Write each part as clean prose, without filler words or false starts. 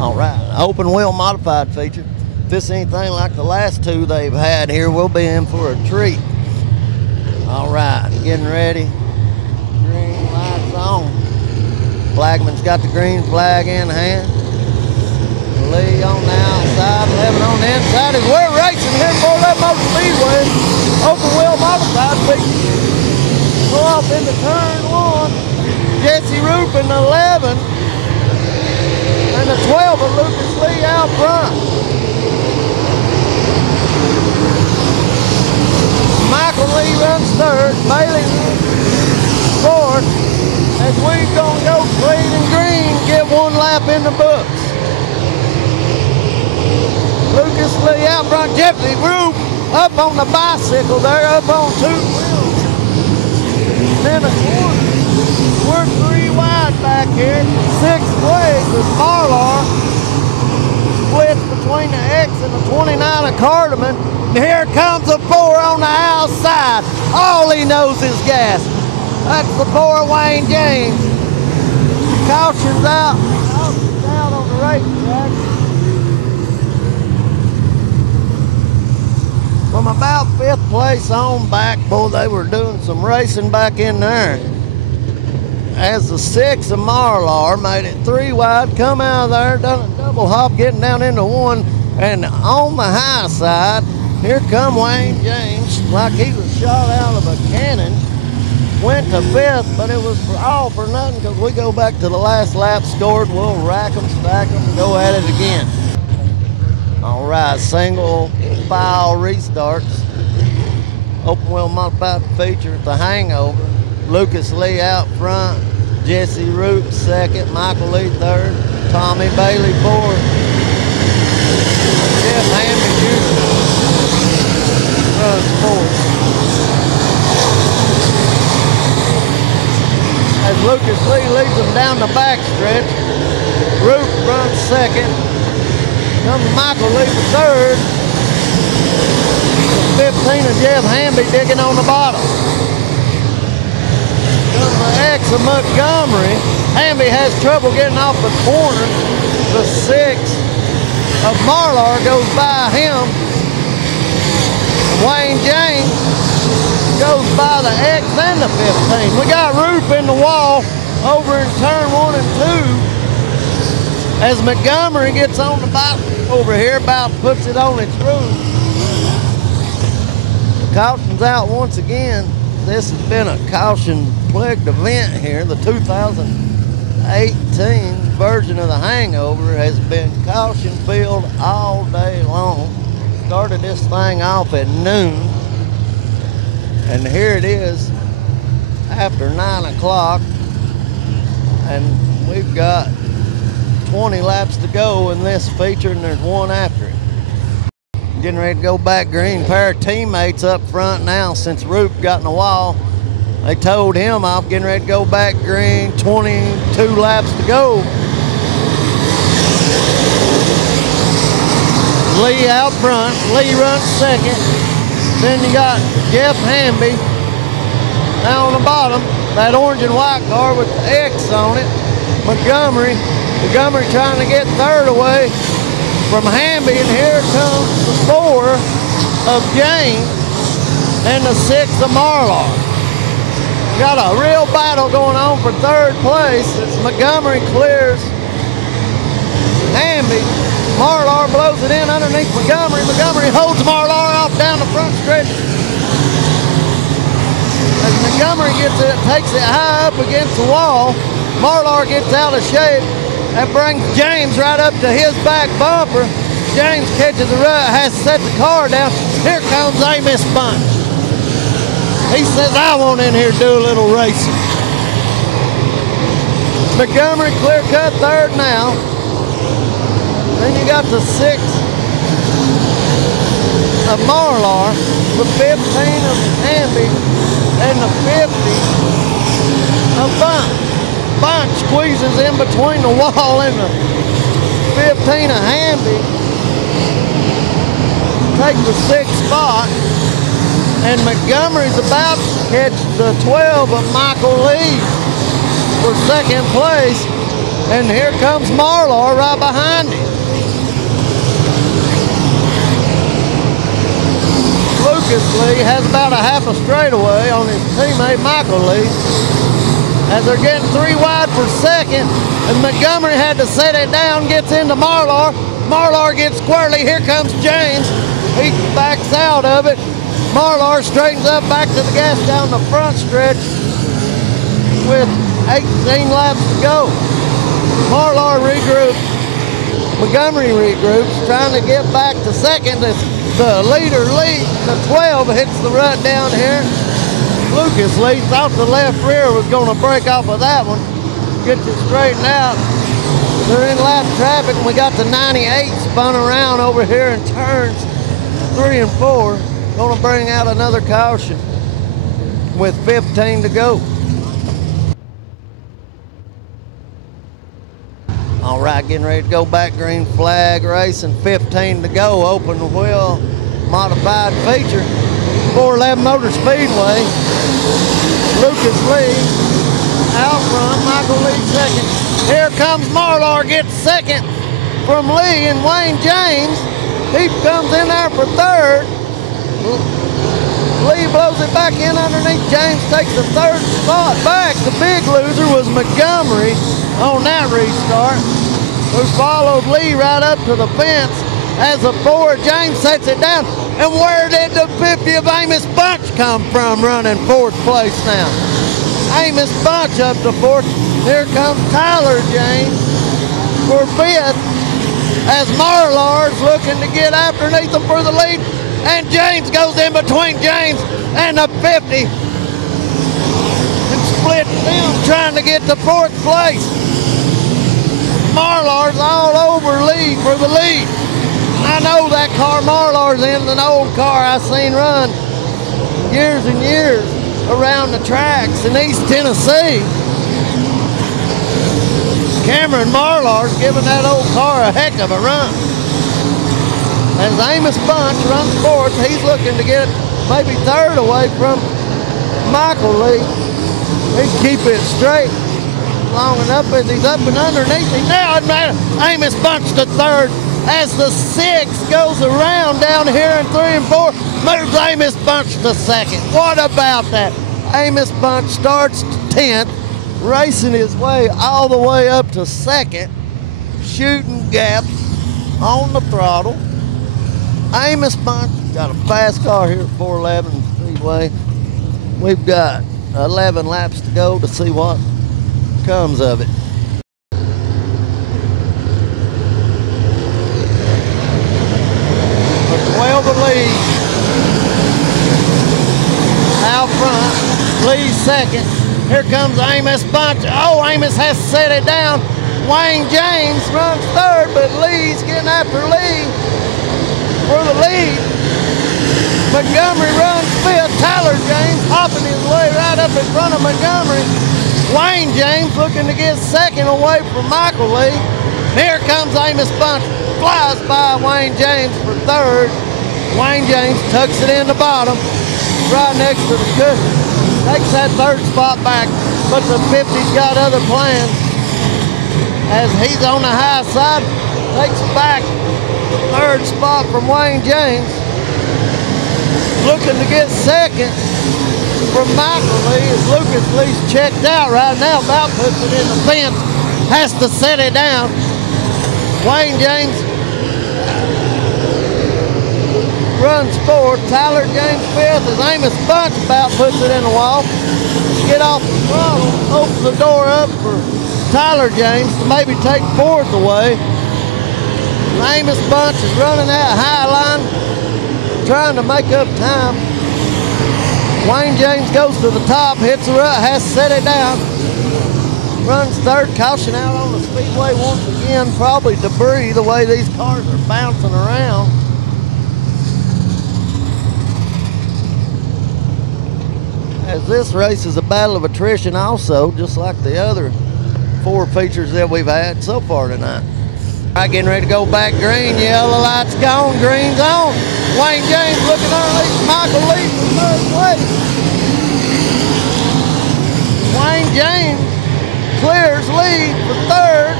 All right, open wheel modified feature. If this is anything like the last two they've had here, we'll be in for a treat. All right, getting ready. Green lights on. Flagman's got the green flag in hand. Lee on the outside, Levin on the inside. As we're racing here for that Motor Speedway. Open wheel modified feature. Go off into turn one. Jesse Roop in the 11. And the 12 of Lucas Lee out front. Michael Lee runs third. Bailey runs fourth. As we're going to go clean and green, get one lap in the books. Lucas Lee out front. Jeffrey Roop up on the bicycle there, up on two wheels. Then a quarter. We're 3 wide back here. 6th place is Marlar. Splits between the X and the 29 of Cardamon. And here comes the 4 on the outside. All he knows is gas. That's the 4 Wayne James. Caution's out. Caution's out on the racetrack. From about 5th place on back, boy, they were doing some racing back in there. As the 6 of Marlar made it 3 wide, come out of there, done a double hop, getting down into 1, and on the high side, here come Wayne James, like he was shot out of a cannon. Went to 5th, but it was all for nothing because we go back to the last lap, scored, we'll rack them, stack them, and go at it again. All right, single file restarts. Open wheel modified feature at the hangover. Lucas Lee out front. Jesse Root 2nd. Michael Lee 3rd. Tommy Bailey 4th. Jeff Hamby Jr. runs 4th. As Lucas Lee leads them down the backstretch, Root runs 2nd. Comes Michael Lee for 3rd. 15 of Jeff Hamby digging on the bottom. Comes the X of Montgomery. Hamby has trouble getting off the corner. The 6 of Marlar goes by him. Wayne James goes by the X and the 15. We got Roop in the wall over in turn 1 and 2. As Montgomery gets on the bike over here, about puts it on its roof. Caution's out once again. This has been a caution-plagued event here. The 2018 version of the hangover has been caution-filled all day long. Started this thing off at noon. And here it is after 9 o'clock. And we've got 20 laps to go in this feature, and there's one after it. Getting ready to go back green. Pair of teammates up front now since Roop got in the wall. They towed him off, getting ready to go back green. 22 laps to go. Lee out front. Lee runs 2nd. Then you got Jeff Hamby down on the bottom. That orange and white car with the X on it. Montgomery trying to get 3rd away from Hamby, and here comes the 4 of James and the 6 of Marlar. Got a real battle going on for 3rd place as Montgomery clears Hamby. Marlar blows it in underneath Montgomery. Montgomery holds Marlar off down the front stretch. As Montgomery gets it, takes it high up against the wall. Marlar gets out of shape. That brings James right up to his back bumper. James catches the rut, has to set the car down. Here comes Amos Bunch. He says, I want in here to do a little racing. Montgomery clear cut 3rd now. Then you got the 6 of Marlar, the 15 of Hamby, and the 50 of Bunch. Bunch squeezes in between the wall and the 15 of Hamby. Takes the 6th spot. And Montgomery's about to catch the 12 of Michael Lee for 2nd place. And here comes Marlar right behind him. Lucas Lee has about a half a straightaway on his teammate Michael Lee. As they're getting 3 wide for second, and Montgomery had to set it down, gets into Marlar. Marlar gets squarely. Here comes James. He backs out of it. Marlar straightens up back to the gas down the front stretch with 18 laps to go. Marlar regroups. Montgomery regroups, trying to get back to second. The leader leads. The 12 hits the rut down here. Lucas Lee thought the left rear was going to break off of that one. Gets it straightened out. They're in lap traffic, and we got the 98 spun around over here in turns 3 and 4. Going to bring out another caution with 15 to go. All right, getting ready to go back, green flag racing, 15 to go, open wheel, modified feature, 411 Motor Speedway. Lucas Lee out front, Michael Lee second. Here comes Marlar, gets second from Lee, and Wayne James, he comes in there for third. Lee blows it back in underneath. James takes the third spot back. The big loser was Montgomery on that restart, who followed Lee right up to the fence. As a Ford, James sets it down. And where did the 50 of Amos Bunch come from running fourth place now? Amos Bunch up to fourth. Here comes Tyler James for fifth, as Marlar's looking to get underneath him for the lead. And James goes in between James and the 50 and splits them, trying to get to fourth place. Marlar's all over Lee for the lead. I know that car Marlar's in, an old car I seen run years and years around the tracks in East Tennessee. Cameron Marlar's giving that old car a heck of a run. As Amos Bunch runs fourth, he's looking to get maybe third away from Michael Lee. He can keep it straight long enough as he's up and underneath him. Now it matters. Amos Bunch to third as the 6 goes around down here in 3 and 4. Moves Amos Bunch to second. What about that? Amos Bunch starts 10th, racing his way all the way up to second, shooting gaps on the throttle. Amos Bunch got a fast car here at 411 Speedway. We've got 11 laps to go to see what comes of it. The 12 to lead. Out front, Lee second. Here comes Amos Bunch. Oh, Amos has to set it down. Wayne James runs third, but Lee's getting after Lee for the lead. Montgomery runs fifth. Tyler James hopping his way right up in front of Montgomery. Wayne James looking to get second away from Michael Lee. Here comes Amos Bunch. Flies by Wayne James for third. Wayne James tucks it in the bottom, right next to the cushion. Takes that third spot back, but the 50's got other plans. As he's on the high side, takes back the third spot from Wayne James. Looking to get second from Michael Lee as Lucas Lee's checked out right now, about puts it in the fence, has to set it down. Wayne James runs fourth. Tyler James fifth as Amos Bunch about puts it in the wall. Get off the throttle, opens the door up for Tyler James to maybe take fourth away. Amos Bunch is running that high line, trying to make up time. Wayne James goes to the top, hits the rut, has to set it down. Runs third, caution out on the speedway once again. Probably debris the way these cars are bouncing around. As this race is a battle of attrition also, just like the other 4 features that we've had so far tonight. All right, getting ready to go back green. Yellow light's gone, green's on. Wayne James looking underneath Michael Lee for third place. Wayne James clears lead for third.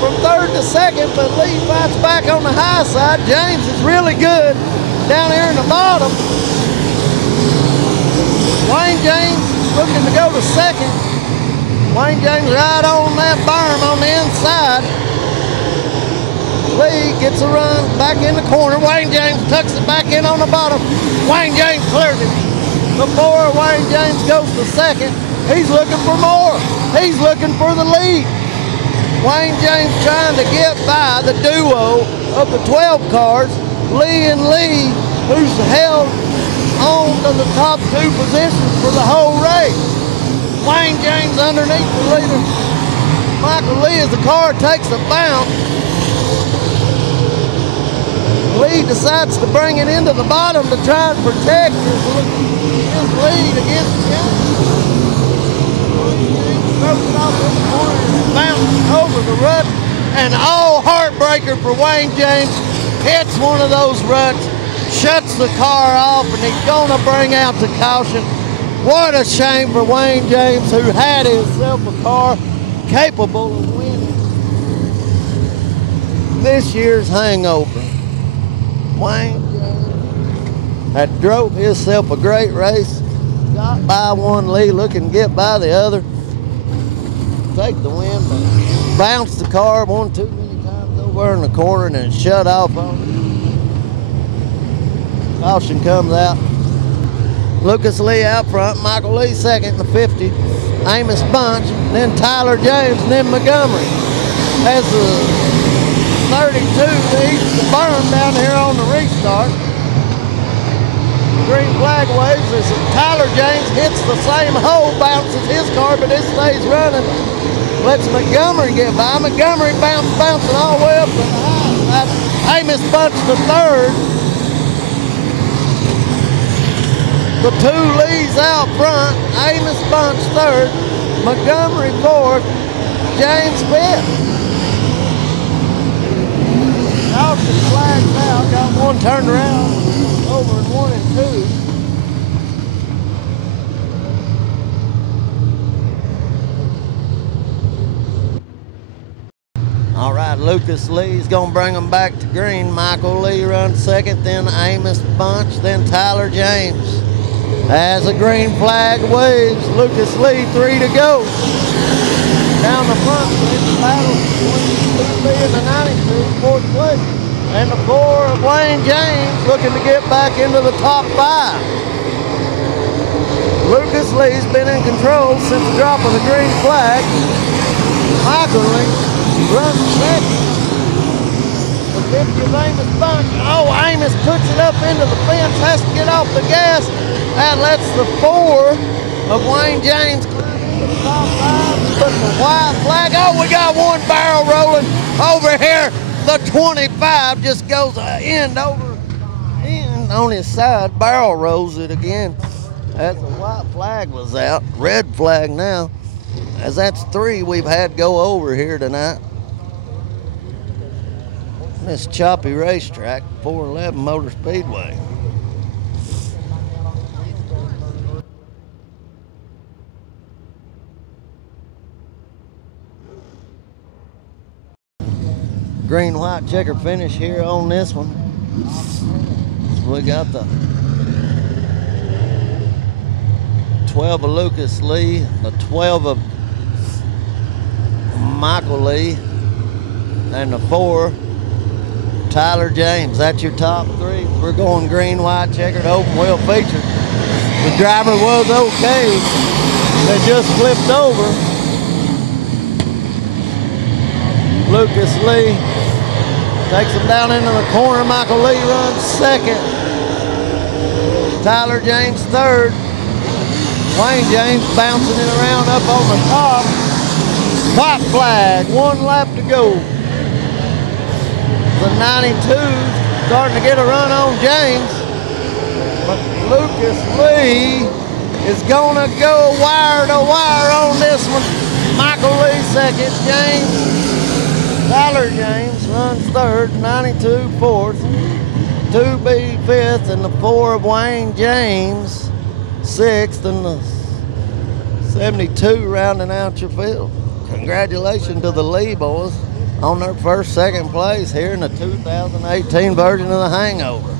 from third to second, but Lee fights back on the high side. James is really good down here in the bottom. Wayne James looking to go to second. Wayne James right on that berm on the inside. Lee gets a run back in the corner. Wayne James tucks it back in on the bottom. Wayne James clears it. Before Wayne James goes to second, he's looking for more. He's looking for the lead. Wayne James trying to get by the duo of the 12 cars, Lee and Lee, who's held on to the top 2 positions for the whole race. Wayne James underneath the leader, Michael Lee, as the car takes a bounce. Lee decides to bring it into the bottom to try and protect his lead against James. Throws it off in the corner and bounces over the rut. And heartbreaker for Wayne James. Hits one of those ruts, shuts the car off, and he's gonna bring out the caution. What a shame for Wayne James, who had himself a car capable of winning this year's hangover. Wayne James had drove himself a great race, got by one Lee, looking to get by the other, take the win, but bounced the car one too many times over in the corner and then shut off on it. Caution comes out. Lucas Lee out front, Michael Lee second in the 50, Amos Bunch, then Tyler James, and then Montgomery. As the 32 leads the berm down here on the restart. Green flag waves as Tyler James hits the same hole, bounces his car, but it stays running. Lets Montgomery get by. Montgomery bouncing all the way up to the high. Amos Bunch to third. The 2 Lees out front. Amos Bunch third. Montgomery fourth. James fifth. Caution flags out. Got one turned around over in 1 and 2. All right, Lucas Lee's gonna bring them back to green. Michael Lee runs second, then Amos Bunch, then Tyler James. As a green flag waves, Lucas Lee 3 to go. Down the front, it's a battle between Lee and the 92, fourth place. And the 4 of Wayne James looking to get back into the top 5. Lucas Lee's been in control since the drop of the green flag. Michael Lee runs second. The 50 of Amos Bunch. Oh, Amos puts it up into the fence, has to get off the gas, and lets the 4 of Wayne James climb into the top 5. Put the white flag. Oh, we got one barrel rolling over here. The 25 just goes end over end on his side. Barrel rolls it again as the white flag was out. Red flag now, as that's 3 we've had go over here tonight. This choppy racetrack, 411 Motor Speedway. Green-white-checkered finish here on this one. So we got the 12 of Lucas Lee, the 12 of Michael Lee, and the 4 Tyler James. That's your top 3. We're going green-white-checkered open wheel feature. The driver was okay. They just flipped over. Lucas Lee takes him down into the corner. Michael Lee runs second. Tyler James third. Wayne James bouncing it around up on the top. White flag, 1 lap to go. The 92 starting to get a run on James. But Lucas Lee is gonna go wire to wire on this one. Michael Lee second, Tyler James runs third, 92 fourth, 2B fifth, and the 4 of Wayne James sixth, and the 72 rounding out your field. Congratulations to the Lee boys. on their first, second place here in the 2018 version of the Hangover.